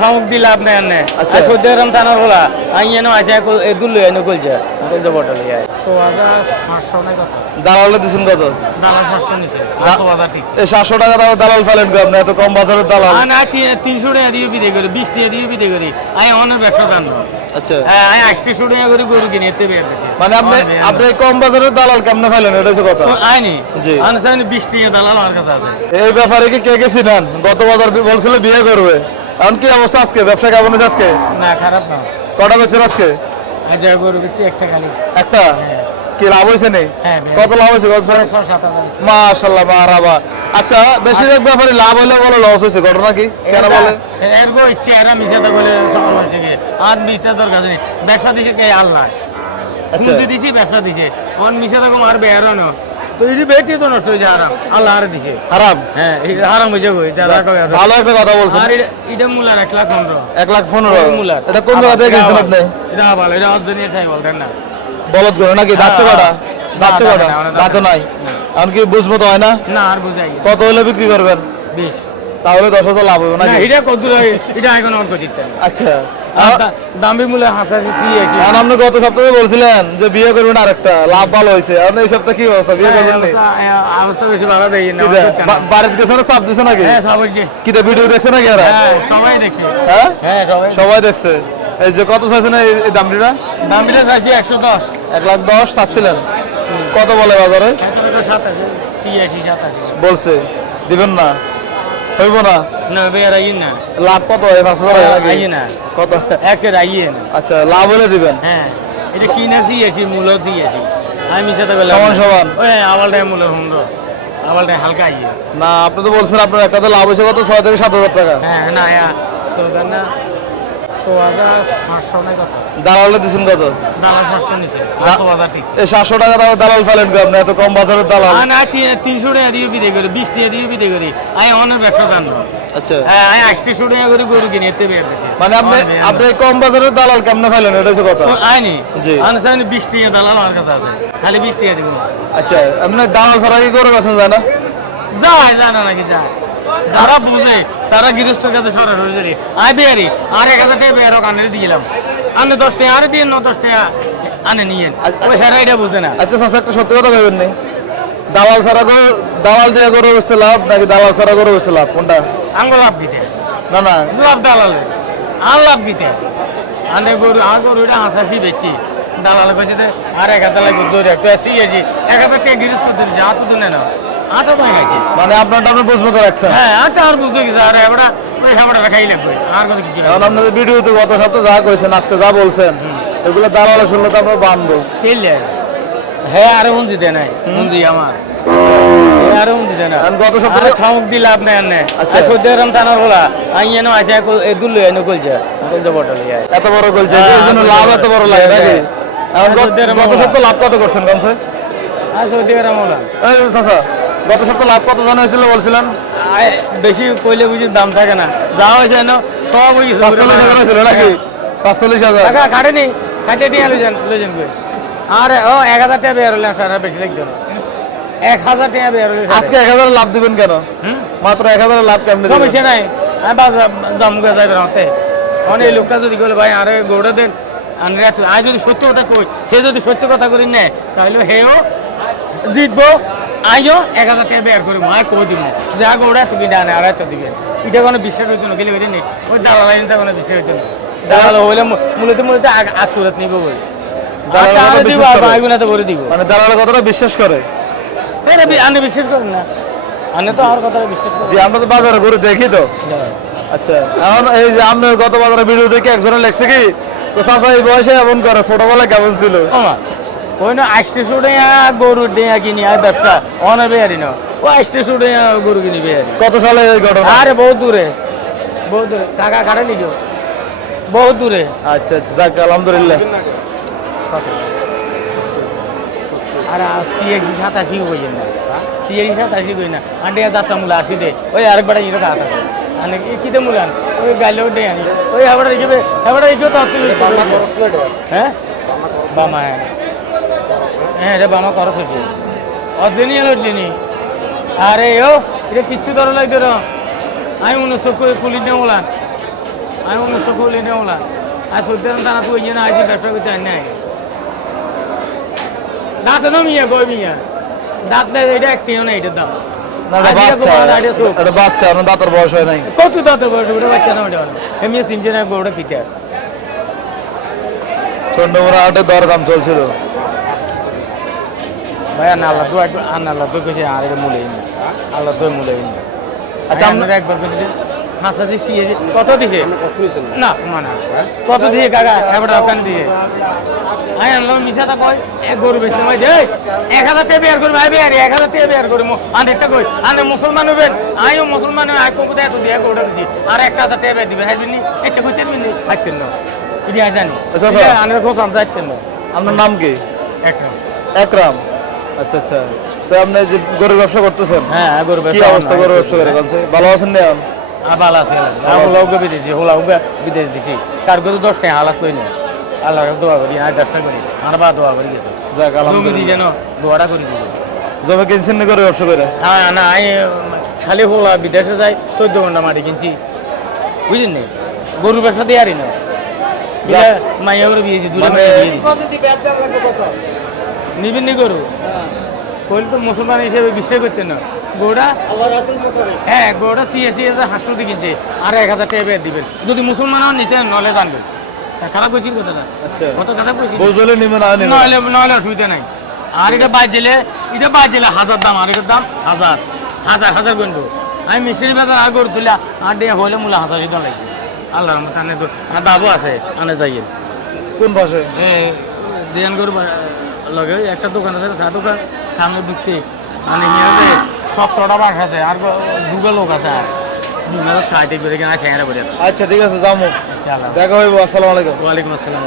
ঠাউক দিলে আপনি আনে আচ্ছা। আর সৌদি আরব টানার বলা আই এনো আছে দুল এনো কলছে বটল ইয়া তো হাজার 500 না কত দালালে দিছেন কত? দালাল 500 নিছে 500 হাজার ঠিক এই 700 টাকা দালাল ফেলেন গো আপনি, এত কম বাজারের দালাল। না 300 টাকা দিয়ে বিদে করে 20 টাকা দিয়ে বিদে করে আই অনের ব্যবসা জানো। আচ্ছা, আই 800 টাকা করে গরু কিনে এতে বের মানে আপনি কম বাজারের দালাল কেমনে ফেলেন, এটা হচ্ছে কথা। আইনি জি। আনসানি 20 টাকা দালাল আমার কাছে আছে। এই ব্যাপারে কি কে গেছিলেন? গত বাজার বলছিল বিয়ে করবে, এখন কি অবস্থা আজকে? ব্যবসা কেমন আছে আজকে? না খারাপ না। কটা বেচেন আজকে? আজ গরু কিনছি একটা খালি। একটা? কি লাভ হয়েছে নেই? হ্যাঁ, কত লাভ হয়েছে? 6-7 মাশাআল্লাহ, মারাবা। আচ্ছা, বেশিরভাগ ব্যাপারে লাভ হলে বলে লস হয়েছে, ঘটনা কি? কেন বলে? এরগো ইচ্ছে এরা মিশাতে বলে সকল মানুষকে আর মিশা দরকার নেই। ব্যবসা দিছে কে আল্লাহ। আচ্ছা, পুঁজি দিছি ব্যবসা দিছে। অন মিশাতে কম আর বেরনো। তো এই বেটি তো নষ্ট হয়ে যায় হারাম। আল্লাহ আর দিছে। হারাম? হ্যাঁ, এই হারাম হয়ে যাবে। যারা কয় ভালো একটা কথা বলছেন। আর এটা মূলার 1,15,000 1,15,000 মূলার। এটা কোন জায়গা থেকে গেছেন আপনি? এটা ভালো, এটা অর্জনীয় ঠাই বলতেন না। বলদ করে নাকি? দাঁতছে কটা? দাঁতছে কটা? দাঁত নাই। এখন কি বুঝবো তো হয় না? না আর বুঝাই। কত হলে বিক্রি করবেন? 20 তাহলে 10,000 লাভ হবে না নাকি? এটা কত এটা এখন অঙ্ক দিতে। আচ্ছা, দামি মূল্য হাসাছি এখন আপনি গত সপ্তাহে বলছিলেন যে বিয়ে করবেন আরেকটা, লাভ ভালো হয়েছে। এখন এই সপ্তাহে কি অবস্থা? বিয়ে করবেন নি? অবস্থা বেশি ভালো দেই না। বাড়িতে গেছে না চাপ দিছে নাকি? হ্যাঁ সবাই যে কি তো ভিডিও দেখছে নাকি এরা? হ্যাঁ সবাই দেখছে। হ্যাঁ হ্যাঁ সবাই দেখছে। এই যে কত চাইছেন এই দামটিটা? দামিটা চাইছি 110। 1,10,000 চাচ্ছিলেন, কত বলে বাজারে? এত 87 বলছে দিবেন না, হইব না। না বের আইন না। লাভ কত? 5,000 নাকি? আইন না কত? একের আইন। আচ্ছা, লাভ হলে দিবেন। হ্যাঁ এটা কিনেছি এসি মূল্য দিয়েছি আমি মিশাতে গেলাম সমান সমান। ওই আমালটাই মূল্য 15 আমালটাই হালকা আইন। না, আপনি তো বলছেন আপনার একটাতে লাভ হয়েছে কত? 6 থেকে 7,000 টাকা। হ্যাঁ না সৌদার না 500 না কত দালালে দিছেন কত? দালাল 500 নিছে 500 হাজার ঠিক। এই 700 টাকা দালাল ফেলেন গো আপনি, এত কম বাজারের দালাল। না 300 টাকা দিয়ে বিদে করে 20 টাকা দিয়ে বিদে করে আই অনের ব্যবসা জানো। আচ্ছা, আই 800 টাকা করে গরু কিনে এতে বের মানে আপনি কম বাজারের দালাল কেমনে ফেলেন, এটা হচ্ছে কথা। আইনি জি। আনসানি 20 টাকা দালাল আমার কাছে আছে, খালি 20 টাকা দিব। আচ্ছা, আপনি দালাল ছাড়া কি করে বেছেন যায় না? যায় জানা নাকি যায় যারা বুঝে তারা গৃহস্থের কাছে সরে রয়েছে। আই বেয়ারি আর 1000 টাকা বেয়ারো কানে দিলাম আনে 10 টাকা আরে দিয়ে 10 টাকা আনে নিয়ে ওই হেরাইটা বুঝে না। আচ্ছা চাচা, একটা সত্যি কথা ভেবেন নি, দালাল ছাড়া করে, দালাল দিয়ে করে বেচতে লাভ নাকি দালাল ছাড়া করে বেচতে লাভ, কোনটা? আঙ্গ লাভ দিতে না না, লাভ দালালে আর লাভ দিতে আনে গরু আর গরুটা হাসাফি দেখছি দালাল কাছে আর 1000 লাগবে দৌড়ে একটা আসি 1000 টাকা গৃহস্থ ধরেছে হাতও তো নেই না আটা তো গেছে। মানে আপনারটা আপনি বুঝবো তো রাখছেন। হ্যাঁ আটা আর বুঝে গেছে আর এবারে ওই খাবারটা খাই লাগবে আর কোনো কিছু এখন আপনাদের ভিডিওতে গত সপ্তাহে যা কইছেন, আজকে যা বলছেন, এগুলো দালালে শুনলে তো আমরা বানবো। খেললে হ্যাঁ আরো হুন দিতে নাই হুন্দি আমার আরো হুন দিতে না। এখন গত সপ্তাহে ঠাউক দিলে আপনি আনে আচ্ছা। আর সৌদি আরব টানার বলা আই এনো আছে দুল এনো কলছে বটল ইয়া এত বড় কলছে, এর জন্য লাভ এত বড় লাগে নাকি? এখন গত সপ্তাহে লাভ কত করছেন কনসে? আর সৌদি আরব বলা এই চাচা, গত সপ্তাহে লাভ কত জানা হয়েছিল বলছিলেন? বেশি কইলে বুঝি দাম থাকে না, যা হয়েছে না সব হয়ে গেছে 45,000 হয়েছিল নাকি? 45,000 টাকা কাটেনি কাটে নিয়ে লইছেন কই আর ও 1000 টাকা বের হলে সারা বেশি লাগবে না 1000 টাকা বের হলে আজকে 1,000 লাভ দিবেন কেন? মাত্র 1,000 লাভ কেমনে দিবেন? সমস্যা নাই আমি দাম গে যাইবে রাতে অনেক এই লোকটা যদি বলে ভাই আরে গৌড়া দেন আনরে আজ যদি সত্য কথা কই হে যদি সত্য কথা করি না তাহলে হেও জিতবো আইও 1000 টাকা বের করবো আয় কই দিব যা গৌড়া তুমি ডানে আর এত দিবেন এটা কোনো বিশ্বাস হইতো না গেলে হইতেন ওই দালাল আইনটা কোনো বিশ্বাস হইতো না দালাল হইলে মূলত আখুরাত নিব বই মানে দালালের কথাটা বিশ্বাস করে। আনে বিশ্বাস করেন না আনে তো আমার কথাটা বিশ্বাস করেন জি, আমরা তো বাজারে ঘুরে দেখি তো। আচ্ছা, এখন এই যে আপনার গত বাজারে ভিডিও দেখে একজনে লেখছে কি তো চাচা এই বয়সে এমন করে, ছোটবেলায় কেমন ছিল? ওই না 800 টাকা গরু দেয়া কিনি আর ব্যবসা অনে বেয়ারি না ও 800 টাকা গরু কিনি বেয়ারি। কত সালে এই ঘটনা? আরে বহুত দূরে টাকা কাটে নিও বহুত দূরে। আচ্ছা আচ্ছা, যাক আলহামদুলিল্লাহ। আর সিএসি 87 হয়ে যায় না সিএসি 87 কই না আন্ডে যাত্রা মূল্য 80 দে ওই আরেক বড় ইরো খাতা আনে কিতে মূল্য ওই গালে ওঠে আনি ওই আবার হিসেবে তো হ্যাঁ বামা হ্যাঁ রে বামা খরচ হচ্ছে অদিনই এলোনি আরে ও এটা কিচ্ছু ধরো লাগবে র আমি মনে চোখ করে পুলিশ নেই বলা আমি উন্নত করলে নে ওলা আর সত্যি তারা তো ওই জন্য আইসি ব্যবসা করতে আনি নাই দাঁত না মিয়া কই মিয়া দাঁত নেই এটা একটিও না এটার দাম না এটা বাচ্চা এটা বাচ্চা আপনার দাঁতের বয়স হয় নাই কত দাঁতের বয়স ওটা বাচ্চা না ওটা এমনি সিনজেনের গরুটা পিঠে চন্ডমুড়া হাটে দরদাম চলছিল ভাই আল্লাহ তো আল্লাহ তো কিছু আর এটা মূলেই না আল্লাহ তো মূলেই না আচ্ছা, আচ্ছা আপনারা একবার করে হাসাজি সিএজি কত দিছে না মানে কত দিয়ে কাকা এবার ওখানে দিয়ে আই আনলাম মিশাটা কই এক গরু বেচতে ভাই এই 1000 টাকা বের করবে ভাই বের 1000 টাকা বের করে আনেরটা কই আনে মুসলমান হবেন আইও মুসলমান আই কবুতা এত দিয়ে গরুটা দিছি আর 1000 টাকা দিবেন হাইবিনি এটা কইতে দিবেন হাইতেন না ইদি জানি আচ্ছা, আচ্ছা। আনের কোন যাইতেন না আপনার নাম কি একদম একরাম আচ্ছা আচ্ছা তো আপনি যে গরুর ব্যবসা করতেছেন হ্যাঁ গরু কি অবস্থা গরুর ব্যবসা করে কাছে ভালো আছেন না ভালো আছে হোলাউকে বিদেশি হোলাউকে বিদেশ দিছি তার গরু 10 টাকা হালাত কই না আল্লাহর দোয়া করি আর ব্যবসা করি আর বা দোয়া করি গেছে যাক জমি দি আলহামদুলিল্লাহ যেন দোয়াটা করি দিবে জমি কিনছেন না গরুর ব্যবসা করে হ্যাঁ না আমি খালি হোলা বিদেশে যাই 14 ঘন্টা মাটি কিনছি বুঝলেন নি গরু ব্যবসা দিয়ে আরি না মাইয়া করে বিয়েছি দুটো মাইয়া বিয়ে দিছি নিবেন নি গরু কইল তো মুসলমান হিসেবে বিশ্বাস করতেন না গরুটা হ্যাঁ গরুটা সিএসি হাসপাতালে কিনছে আর 1000 টাকা বের দিবেন যদি মুসলমান হন নিতেন নলে জানবেন খারাপ কইছি কথাটা আচ্ছা কত খারাপ কইছি বুঝলে নিবেন আর নিবেন নলে নলে অসুবিধা নাই আর এটা বাজলে 1000 দাম আর এটার দাম 1000 গুনবো আমি মিষ্টির বাজার আর গরু তুলে আর দিয়ে হইলে মূলা 1000 দিন লাগবে আল্লাহর রহমতে আনে তো আর দাবও আছে আনে যাইয়ে কোন পাশে দেয়ান গরু লগে একটা দোকান আছে চা দোকান সামনে ঢুকতে মানে হিয়াতে 17টা বাস আছে আর দুটো লোক আছে আর দুটো খাই দেখবে দেখে না চেহারা করে আচ্ছা ঠিক আছে যাবো চালা দেখা হইব আসসালামু আলাইকুম ওয়ালাইকুম আসসালাম